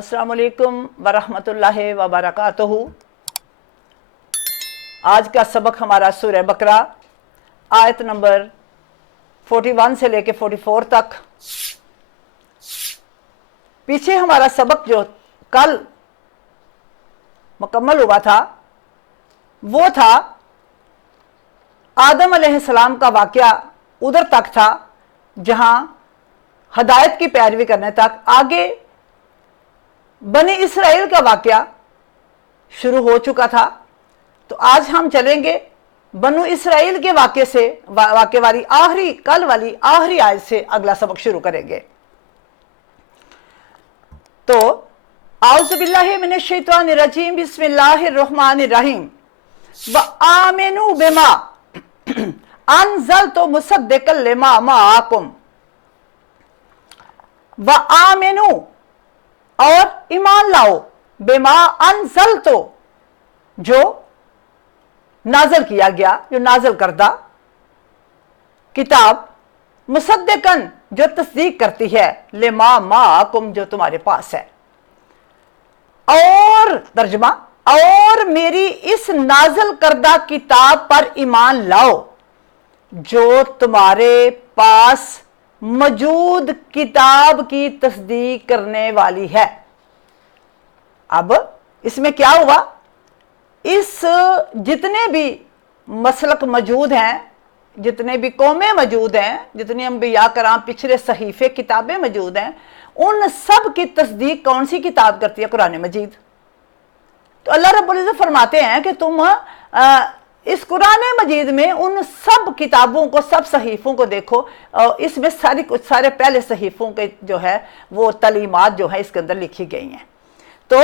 अस्सलाम वालेकुम वरहमतुल्लाहि वबरकातुहू। आज का सबक हमारा सूरह बकरा आयत नंबर 41 से लेके 44 तक। पीछे हमारा सबक जो कल मुकम्मल हुआ था वो था आदम अलैहिस्सलाम का वाक़या उधर तक था जहां हदायत की पैरवी करने तक। आगे बनी इसराइल का वाक़या शुरू हो चुका था, तो आज हम चलेंगे बनु इसराइल के वाक़े से, वाक़े वाली आखिरी, कल वाली आखिरी आयत से अगला सबक शुरू करेंगे। तो आऊज़ु बिल्लाहि मिनश शैतानिर रजीम, बिस्मिल्लाहिर रहमानिर रहीम। व आमिनू बिमा अनज़लतु मुसद्दिक़न लिमा माअकुम। व आमिनू, और ईमान लाओ, बिमा अनज़लतु, जो नाज़िल किया गया, जो नाज़िल करदा किताब, मुसद्दिक़न, जो तस्दीक करती है, लिमा माअकुम, जो तुम्हारे पास है। और तर्जुमा, और मेरी इस नाज़िल करदा किताब पर ईमान लाओ जो तुम्हारे पास मौजूद किताब की तस्दीक करने वाली है। अब इसमें क्या हुआ, इस जितने भी मसलक मौजूद हैं, जितने भी कौमें मौजूद हैं, जितनी अंबिया कराम पिछले सहीफे किताबें मौजूद हैं, उन सब की तस्दीक कौन सी किताब करती है? कुरान मजीद। तो अल्लाह रब्बुल इज़्ज़त फरमाते हैं कि तुम इस कुरान मजीद में उन सब किताबों को, सब सहीफ़ों को देखो, इसमें सारे पहले सहीफ़ों के जो है वो तलीमात जो है इसके अंदर लिखी गई हैं। तो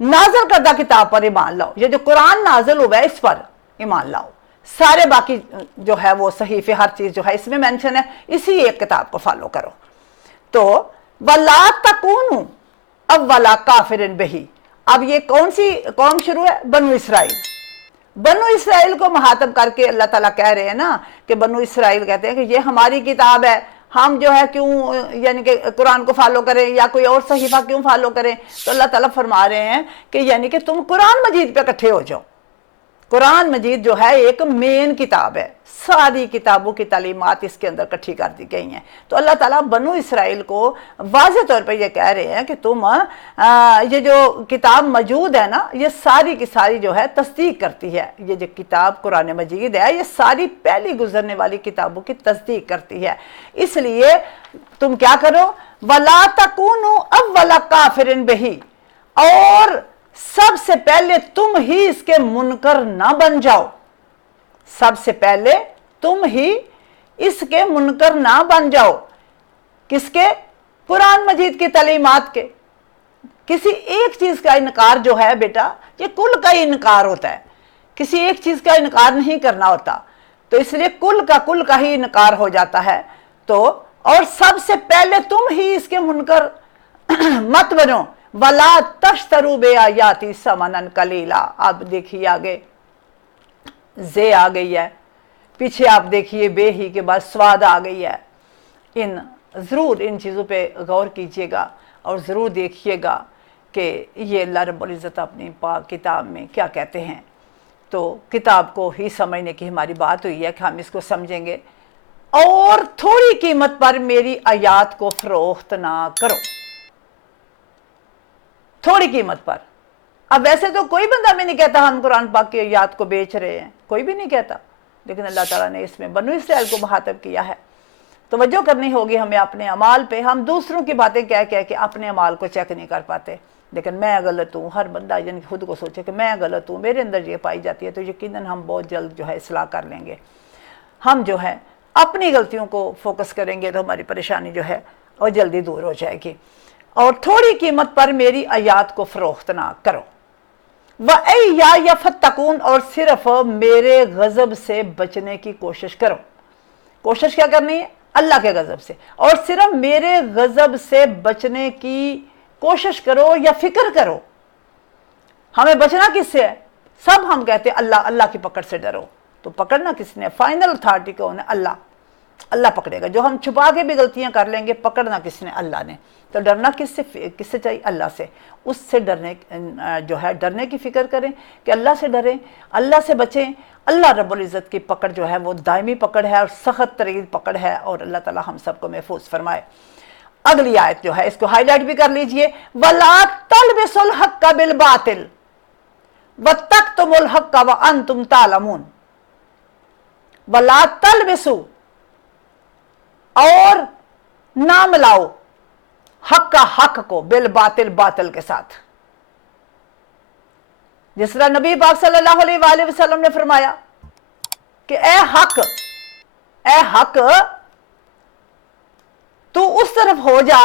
नाज़िल करदा किताब पर ईमान लाओ, ये जो कुरान नाज़िल हुआ है इस पर ईमान लाओ। सारे बाकी जो है वो सहीफ़े, हर चीज़ जो है इसमें मेंशन है, इसी एक किताब को फॉलो करो। तो वला तकूनु अव्वला काफिरिन बिही। अब ये कौन सी कौम शुरू है? बनु इसराइल। बनु इसराइल को मुहातब करके अल्लाह ताला कह रहे हैं ना कि बनु इसराइल कहते हैं कि ये हमारी किताब है, हम जो है क्यों यानी कि कुरान को फॉलो करें या कोई और सहीफा क्यों फॉलो करें? तो अल्लाह ताला फरमा रहे हैं कि यानी कि तुम कुरान मजीद पे इकट्ठे हो जाओ। कुरान मजीद जो है एक मेन किताब है, सारी किताबों की तालीमात इसके अंदर इकट्ठी कर दी गई हैं। तो अल्लाह ताला बनु इसराइल को वाज़े तौर पर यह कह रहे हैं कि तुम ये जो किताब मौजूद है ना, ये सारी की सारी जो है तस्दीक करती है। ये जो किताब कुरान मजीद है ये सारी पहली गुजरने वाली किताबों की तस्दीक करती है। इसलिए तुम क्या करो, वला तकूनु अव्वला काफिरिन बिही, और सबसे पहले तुम ही इसके मुनकर ना बन जाओ। सबसे पहले तुम ही इसके मुनकर ना बन जाओ। किसके? कुरान मजीद की तालीमात के। किसी एक चीज का इनकार जो है बेटा, ये कुल का ही इनकार होता है, किसी एक चीज का इनकार नहीं करना होता। तो इसलिए कुल का ही इनकार हो जाता है। तो और सबसे पहले तुम ही इसके मुनकर मत बनो। वला तश्तरू बेआयाती समनन कलीला। अब देखिए आगे जे आ गई है, पीछे आप देखिए बे ही के बाद स्वाद आ गई है। ज़रूर इन चीज़ों पे गौर कीजिएगा और ज़रूर देखिएगा कि ये अल्लाह रब्बुल इज़्ज़त अपनी पाक किताब में क्या कहते हैं। तो किताब को ही समझने की हमारी बात हुई है कि हम इसको समझेंगे। और थोड़ी कीमत पर मेरी आयात को फ़रोख्त ना करो, थोड़ी कीमत पर। अब वैसे तो कोई बंदा भी नहीं कहता हम कुरान पाक की आयत को बेच रहे हैं, कोई भी नहीं कहता, लेकिन अल्लाह ताला ने इसमें बनु इसराइल को मुखातब किया है। तवज्जो करनी होगी हमें अपने अमाल पे। हम दूसरों की बातें कह कह के अपने अमाल को चेक नहीं कर पाते। लेकिन मैं गलत हूँ, हर बंदा यानी खुद को सोचे कि मैं गलत हूँ, मेरे अंदर ये पाई जाती है, तो यकीनन हम बहुत जल्द जो है इस्लाह कर लेंगे। हम जो है अपनी गलतियों को फोकस करेंगे तो हमारी परेशानी जो है और जल्दी दूर हो जाएगी। और थोड़ी कीमत पर मेरी आयात को फरोख्त ना करो। या फत्तकून, और सिर्फ मेरे गजब से बचने की कोशिश करो। कोशिश क्या करनी है? अल्लाह के गजब से, और सिर्फ मेरे गजब से बचने की कोशिश करो या फिक्र करो। हमें बचना किससे है? सब हम कहते हैं अल्लाह, अल्लाह की पकड़ से डरो। तो पकड़ना किसने? फाइनल अथॉरिटी कौन है? अल्लाह। अल्लाह पकड़ेगा। जो हम छुपा के भी गलतियां कर लेंगे, पकड़ना किसने? अल्लाह ने। तो डरना किससे चाहिए? अल्लाह से। उससे डरने जो है डरने की फिक्र करें कि अल्लाह से डरें, अल्लाह से बचें। अल्लाह रब्बुल इज़्ज़त की पकड़ जो है वो दायमी पकड़ है और सख्त तरीन पकड़ है, और अल्लाह ताला हम सबको महफूज फरमाए। अगली आयत जो है इसको हाईलाइट भी कर लीजिए, वला तलबिसुल हक्का बिल बातिल वतक्तुमुल हक्का व अंतुम तालमून। वला तलबिसु, और ना मिलाओ, हक का हक को, बिल बातिल, बातिल के साथ। जिस तरह नबी पाक सल्लल्लाहु अलैहि वसल्लम ने फरमाया कि ए हक तू उस तरफ हो जा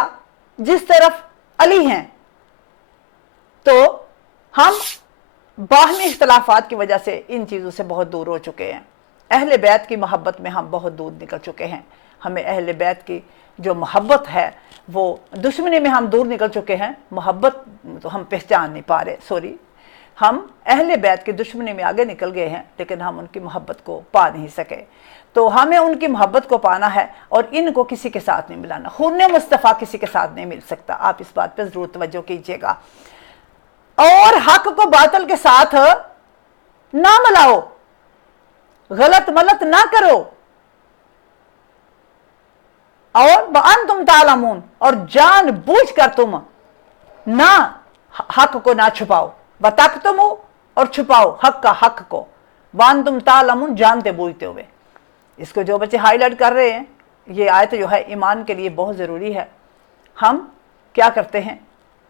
जिस तरफ अली हैं। तो हम बाहमी इख्तलाफात की वजह से इन चीज़ों से बहुत दूर हो चुके हैं। अहले बैत की मोहब्बत में हम बहुत दूर निकल चुके हैं। हमें अहले बैत की जो मोहब्बत है वो दुश्मनी में हम दूर निकल चुके हैं। मोहब्बत तो हम पहचान नहीं पा रहे, हम अहले बैत की दुश्मनी में आगे निकल गए हैं, लेकिन हम उनकी मोहब्बत को पा नहीं सके। तो हमें उनकी मोहब्बत को पाना है और इनको किसी के साथ नहीं मिलाना। खून मुस्तफ़ा किसी के साथ नहीं मिल सकता। आप इस बात पर ज़रूर तवज्जो कीजिएगा। और हक को बातिल के साथ ना मिलाओ, गलत मलत ना करो। और अंतुम तालमून, और जान बूझ कर तुम ना हक को ना छुपाओ। वतक्तुमू, और छुपाओ हक का हक को, वान तुम तालमून, जानते बूझते हुए। इसको जो बच्चे हाईलाइट कर रहे हैं, ये आयत जो है ईमान के लिए बहुत ज़रूरी है। हम क्या करते हैं?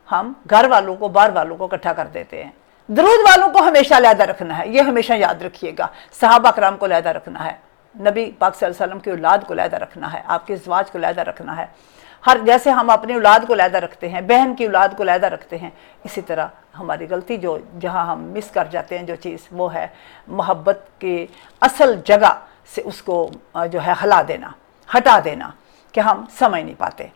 हम घर वालों को बाहर वालों को इकट्ठा कर देते हैं। दरूद वालों को हमेशा अलहदा रखना है, ये हमेशा याद रखिएगा। सहाबा कराम को अलहदा रखना है, नबी पाक सल्लल्लाहु अलैहि वसल्लम की औलाद को अलहदा रखना है, आपके ज़वाज को अलहदा रखना है। हर जैसे हम अपनी औलाद को अलहदा रखते हैं, बहन की औलाद को अलहदा रखते हैं, इसी तरह हमारी गलती जो जहाँ हम मिस कर जाते हैं जो चीज़, वो है मोहब्बत की असल जगह से उसको जो है हला देना, हटा देना, कि हम समझ नहीं पाते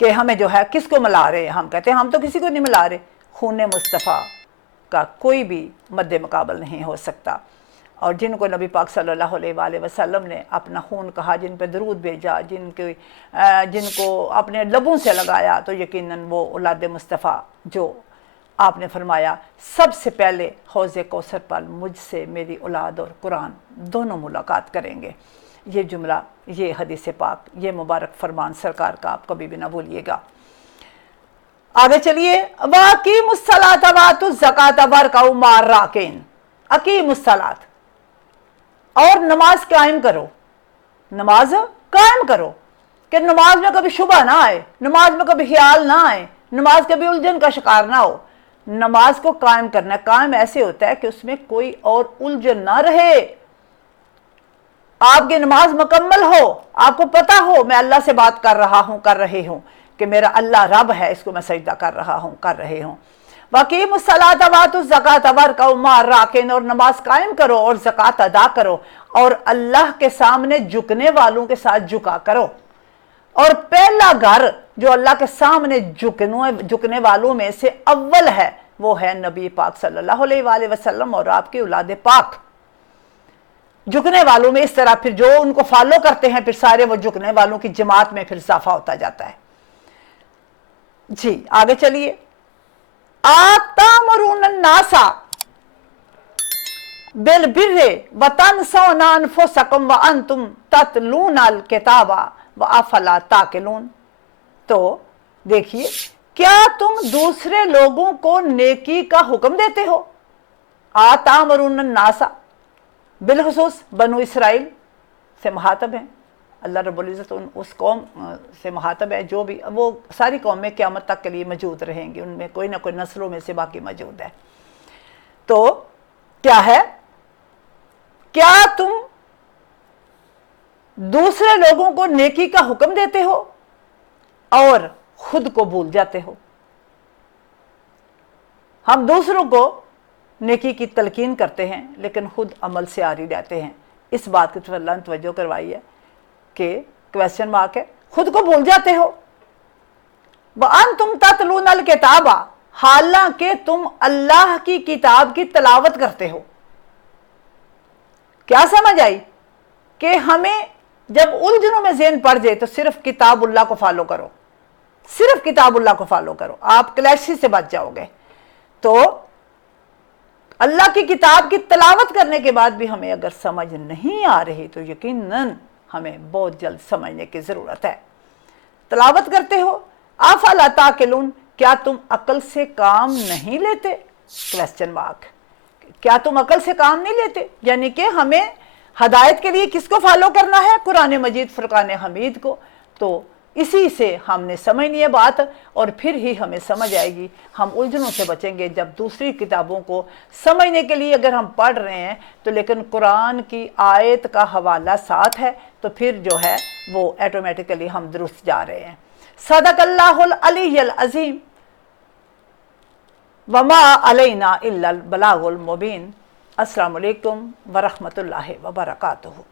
कि हमें जो है किसको मिला रहे हैं। हम कहते हैं हम तो किसी को नहीं मिला रहे। खून मुस्तफ़ा का कोई भी मद्दे मुकाबल नहीं हो सकता। और जिनको नबी पाक सल्लल्लाहु अलैहि वसल्लम ने अपना खून कहा, जिन पे दरूद भेजा, जिनको अपने लबों से लगाया, तो यकीनन वो औलाद मुस्तफ़ा जो आपने फरमाया सबसे पहले हौज़े कौसर पर मुझसे मेरी औलाद और कुरान दोनों मुलाकात करेंगे। ये जुमला, ये हदीस पाक, ये मुबारक फरमान सरकार का आप कभी भी ना भूलिएगा। आगे चलिए, वाक़ीमुस्सलात वातुज़ ज़कात वरकऊ माअर राकिन। अकीमुस्सलात, और नमाज कायम करो, नमाज कायम करो, कि नमाज में कभी शुबह ना आए, नमाज में कभी ख्याल ना आए, नमाज कभी उलझन का शिकार ना हो। नमाज को कायम करना, कायम ऐसे होता है कि उसमें कोई और उलझन ना रहे, आपकी नमाज मुकम्मल हो, आपको पता हो मैं अल्लाह से बात कर रहा हूं, कर रही हूं, कि मेरा अल्लाह रब है, इसको मैं सजदा कर रहा हूं, कर रहे हूं। वक़ीमुस्सलात वातुज़ ज़कात वरकऊ माअर राकिन, और नमाज कायम करो और ज़कात अदा करो, और अल्लाह के सामने झुकने वालों के साथ झुका करो। और पहला घर जो अल्लाह के सामने झुकने वालों में से अव्वल है, वो है नबी पाक सल्लल्लाहु अलैहि वसल्लम और आपकी औलाद पाक। झुकने वालों में इस तरह फिर जो उनको फॉलो करते हैं, फिर सारे वो झुकने वालों की जमात में फिर इजाफा होता जाता है। जी आगे चलिए, आतामुरून अन्नासा बिल बिर्रि व तनसौना अनफुसकुम व अंतुम ततलूनल किताबा व अफला ताकिलून। तो देखिए, क्या तुम दूसरे लोगों को नेकी का हुक्म देते हो? आतामुरून अन्नासा बिलखुसूस बनु इसराइल से मुहातब है। अल्लाह रब्बुल इज़्ज़त उस कौम से मुहातब है जो भी, वो सारी कौमें क़यामत तक के लिए मौजूद रहेंगी, उनमें कोई ना कोई नस्लों में से बाकी मौजूद है। तो क्या है, क्या तुम दूसरे लोगों को नेकी का हुक्म देते हो और खुद को भूल जाते हो? हम दूसरों को नेकी की तलकीन करते हैं लेकिन खुद अमल से आरी रहते हैं। इस बात की अल्लाह ने तवज्जो करवाई है कि क्वेश्चन मार्क है, खुद को भूल जाते हो। व अंतुम ततलूनल किताबा, हालांकि तुम अल्लाह की किताब की तलावत करते हो। क्या समझ आई कि हमें जब उलझनों में ज़हन पड़ जाए तो सिर्फ किताबुल्लाह को फॉलो करो, सिर्फ किताबुल्लाह को फॉलो करो, आप क्लैशी से बच जाओगे। तो अल्लाह की किताब की तलावत करने के बाद भी हमें अगर समझ नहीं आ रही तो यकीनन हमें बहुत जल्द समझने की ज़रूरत है। तलावत करते हो, अफला ताकिलून, क्या तुम अकल से काम नहीं लेते? Question mark. क्या तुम अकल से काम नहीं लेते? यानी कि हमें हदायत के लिए किसको फॉलो करना है? कुरान मजीद, फुरकान हमीद को। तो इसी से हमने समझनी है बात, और फिर ही हमें समझ आएगी, हम उलझनों से बचेंगे। जब दूसरी किताबों को समझने के लिए अगर हम पढ़ रहे हैं तो लेकिन कुरान की आयत का हवाला साथ है, तो फिर जो है वो ऑटोमेटिकली हम दुरुस्त जा रहे हैं। सदकल्लाहुल अलीयुल अज़ीम, वमा अलैना इल्लल बलागुल मुबीन। अस्सलामु अलैकुम व रहमतुल्लाहि व बरकातुहू।